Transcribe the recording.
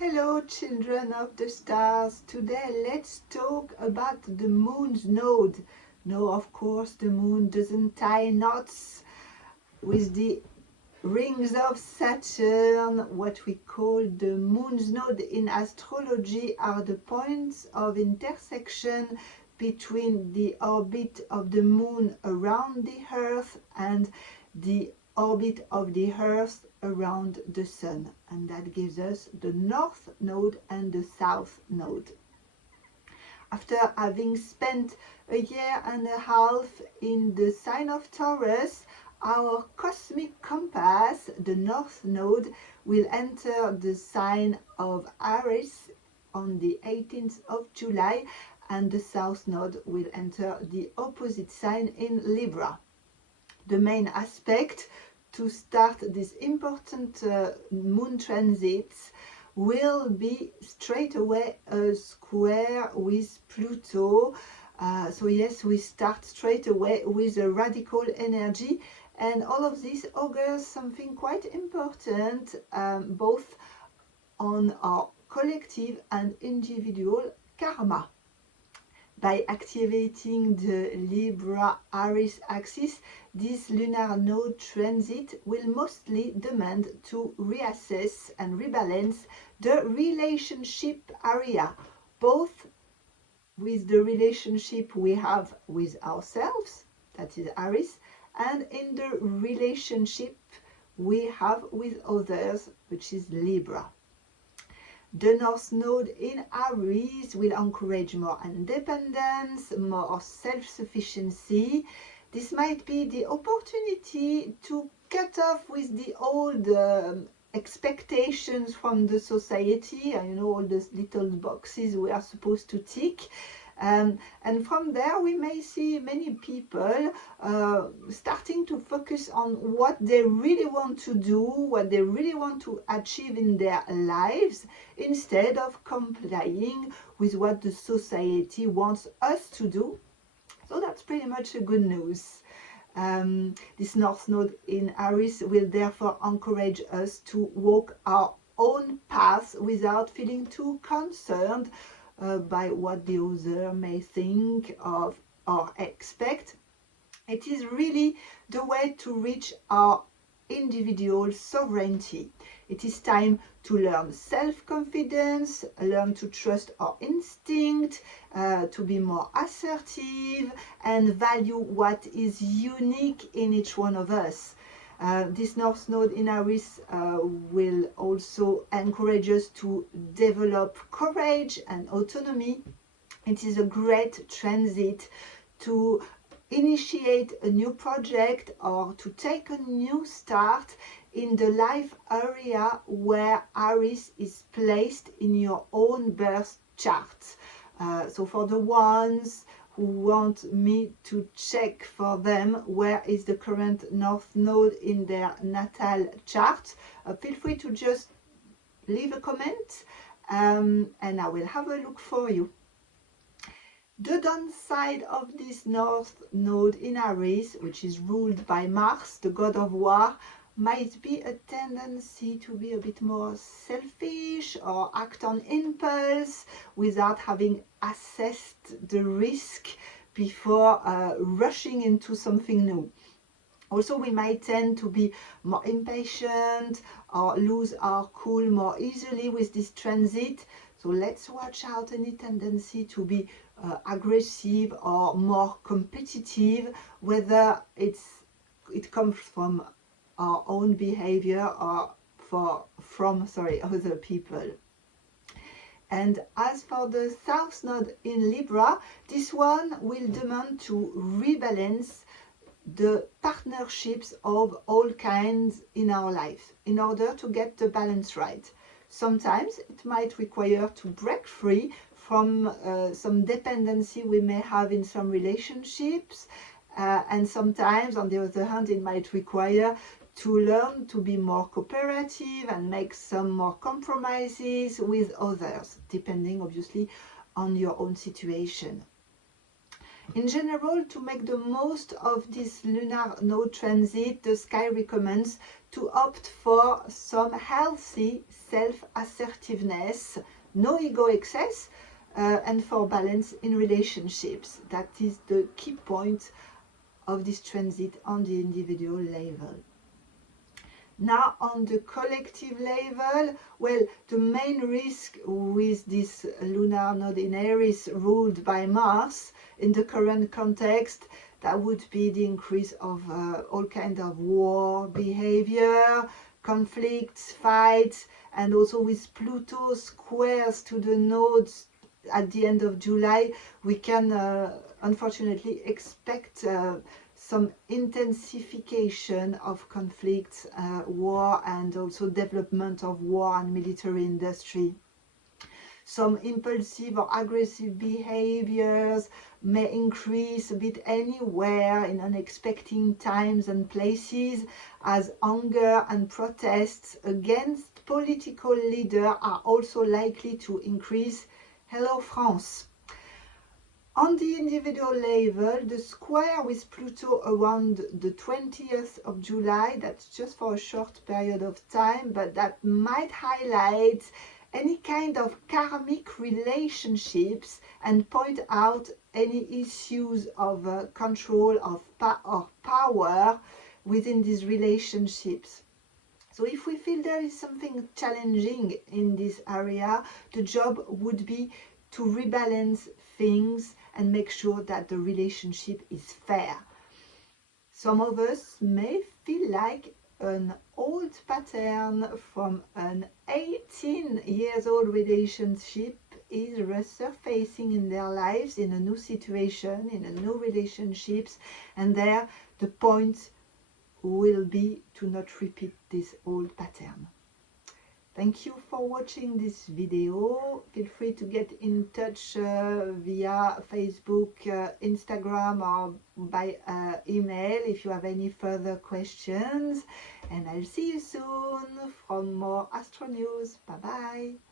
Hello children of the stars, today let's talk about the moon's node. No, of course the moon doesn't tie knots with the rings of Saturn. What we call the moon's node in astrology are the points of intersection between the orbit of the moon around the earth and the orbit of the earth around the sun, and that gives us the north node and the south node. After having spent a year and a half in the sign of Taurus, our cosmic compass, the north node, will enter the sign of Aries on the 18th of July, and the south node will enter the opposite sign in Libra. The main aspect to start this important moon transits will be straight away a square with Pluto. So yes, we start straight away with a radical energy, and all of this augurs something quite important, both on our collective and individual karma. By activating the Libra-Aries axis, this lunar node transit will mostly demand to reassess and rebalance the relationship area, both with the relationship we have with ourselves, that is Aries, and in the relationship we have with others, which is Libra. The North Node in Aries will encourage more independence, more self-sufficiency. This might be the opportunity to cut off with the old expectations from the society, all those little boxes we are supposed to tick. And from there we may see many people starting to focus on what they really want to do, what they really want to achieve in their lives, instead of complying with what the society wants us to do. So that's pretty much a good news. This North Node in Aries will therefore encourage us to walk our own path without feeling too concerned by what the other may think of or expect. It is really the way to reach our individual sovereignty. It is time to learn self-confidence, learn to trust our instinct, to be more assertive and value what is unique in each one of us. This North Node in Aries will also encourage us to develop courage and autonomy. It is a great transit to initiate a new project or to take a new start in the life area where Aries is placed in your own birth chart. So for the ones who want me to check for them where is the current North Node in their natal chart, feel free to just leave a comment and I will have a look for you. The downside of this North Node in Aries, which is ruled by Mars, the god of war, might be a tendency to be a bit more selfish or act on impulse without having assessed the risk before rushing into something new. Also, we might tend to be more impatient or lose our cool more easily with this transit. So let's watch out any tendency to be aggressive or more competitive, whether it comes from our own behavior or from other people. And as for the South Node in Libra, this one will demand to rebalance the partnerships of all kinds in our life in order to get the balance right. Sometimes it might require to break free from some dependency we may have in some relationships, and sometimes on the other hand it might require to learn to be more cooperative and make some more compromises with others, depending obviously on your own situation. In general, to make the most of this lunar node transit, the sky recommends to opt for some healthy self-assertiveness, no ego excess, and for balance in relationships. That is the key point of this transit on the individual level. Now on the collective level, well, the main risk with this lunar node in Aries ruled by Mars in the current context, that would be the increase of all kinds of war behavior, conflicts, fights, and also with Pluto squares to the nodes at the end of July, we can unfortunately expect some intensification of conflicts, war, and also development of war and military industry. Some impulsive or aggressive behaviors may increase a bit anywhere in unexpected times and places, as anger and protests against political leaders are also likely to increase. Hello France! On the individual level, the square with Pluto around the 20th of July, that's just for a short period of time, but that might highlight any kind of karmic relationships and point out any issues of control of or power within these relationships. So if we feel there is something challenging in this area, the job would be to rebalance things and make sure that the relationship is fair. Some of us may feel like an old pattern from an 18-year-old relationship is resurfacing in their lives in a new situation, in a new relationships, and there the point will be to not repeat this old pattern. Thank you for watching this video. Feel free to get in touch via Facebook, Instagram, or by email if you have any further questions. And I'll see you soon from more Astro News. Bye bye.